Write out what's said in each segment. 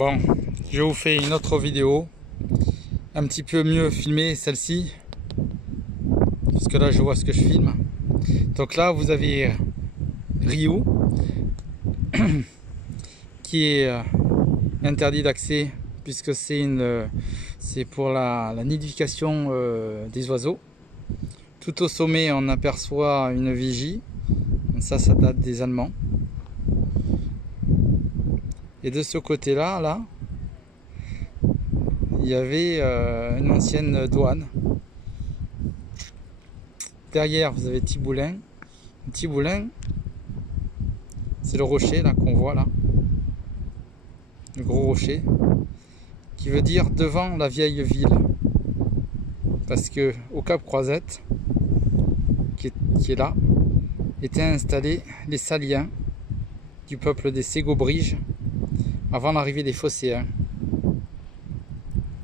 Bon, je vous fais une autre vidéo, un petit peu mieux filmée celle-ci, parce que là je vois ce que je filme. Donc là vous avez Rio, qui est interdit d'accès, puisque c'est pour la nidification des oiseaux. Tout au sommet on aperçoit une vigie, ça date des Allemands. Et de ce côté-là, là, il y avait une ancienne douane. Derrière, vous avez Thiboulin. Thiboulin, c'est le rocher là qu'on voit là, le gros rocher, qui veut dire devant la vieille ville, parce que au Cap Croisette, qui est là, étaient installés les Saliens du peuple des Ségobriges avant l'arrivée des Phocéens.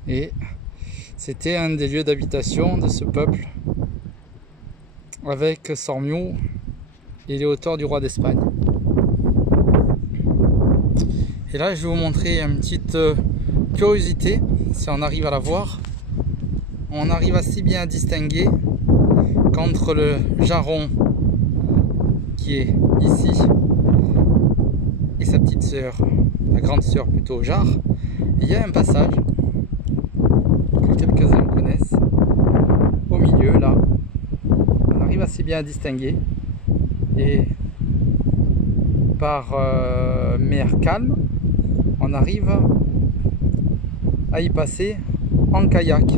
Et c'était un des lieux d'habitation de ce peuple, avec Sormiou et les hauteurs du roi d'Espagne. Et là je vais vous montrer une petite curiosité, si on arrive à la voir. On arrive assez bien à distinguer qu'entre le jarron qui est ici et sa petite sœur, la grande sœur plutôt, Jarre, il y a un passage que quelques-uns connaissent au milieu là. On arrive assez bien à distinguer, et par mer calme on arrive à y passer en kayak.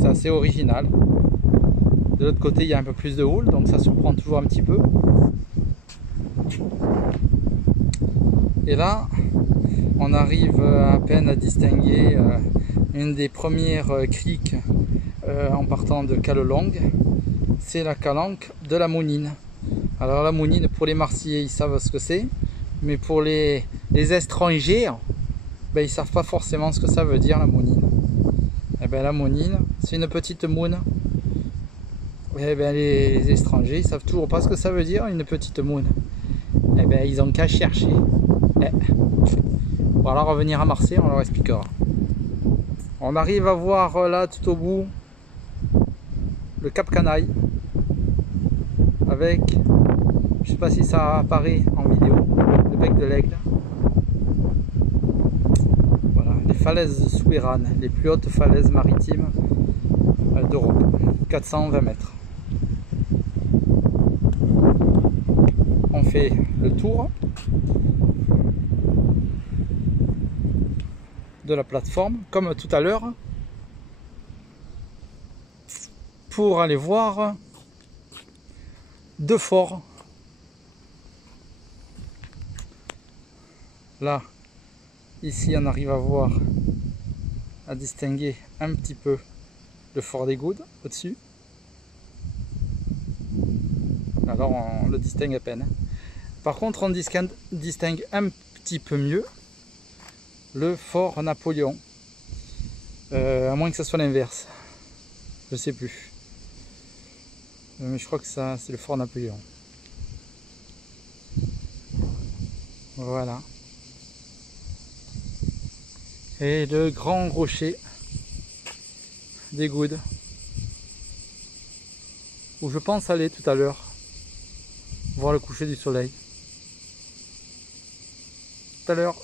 C'est assez original. De l'autre côté il y a un peu plus de houle, donc ça surprend toujours un petit peu. Et là on arrive à peine à distinguer une des premières criques en partant de Calelongue. C'est la calanque de la Mounine. Alors la Mounine, pour les Marseillais ils savent ce que c'est, mais pour les étrangers, ben, ils savent pas forcément ce que ça veut dire la Mounine. Et ben la Mounine, c'est une petite moune. Et ben les étrangers ils savent toujours pas ce que ça veut dire une petite moune. Et ben ils ont qu'à chercher. Bon, alors revenir à Marseille, on leur expliquera. On arrive à voir là tout au bout le Cap Canaille, avec, je sais pas si ça apparaît en vidéo, le bec de l'Aigle. Voilà, les falaises souveraines, les plus hautes falaises maritimes d'Europe, 420 mètres. On fait le tour de la plateforme, comme tout à l'heure, pour aller voir deux forts. Là, ici, on arrive à voir, à distinguer un petit peu le fort des Goudes au-dessus. Alors, on le distingue à peine. Par contre, on distingue un petit peu mieux le fort Napoléon. À moins que ce soit l'inverse. Je sais plus. Mais je crois que ça, c'est le fort Napoléon. Voilà. Et le grand rocher des Goudes, où je pense aller tout à l'heure voir le coucher du soleil. Tout à l'heure.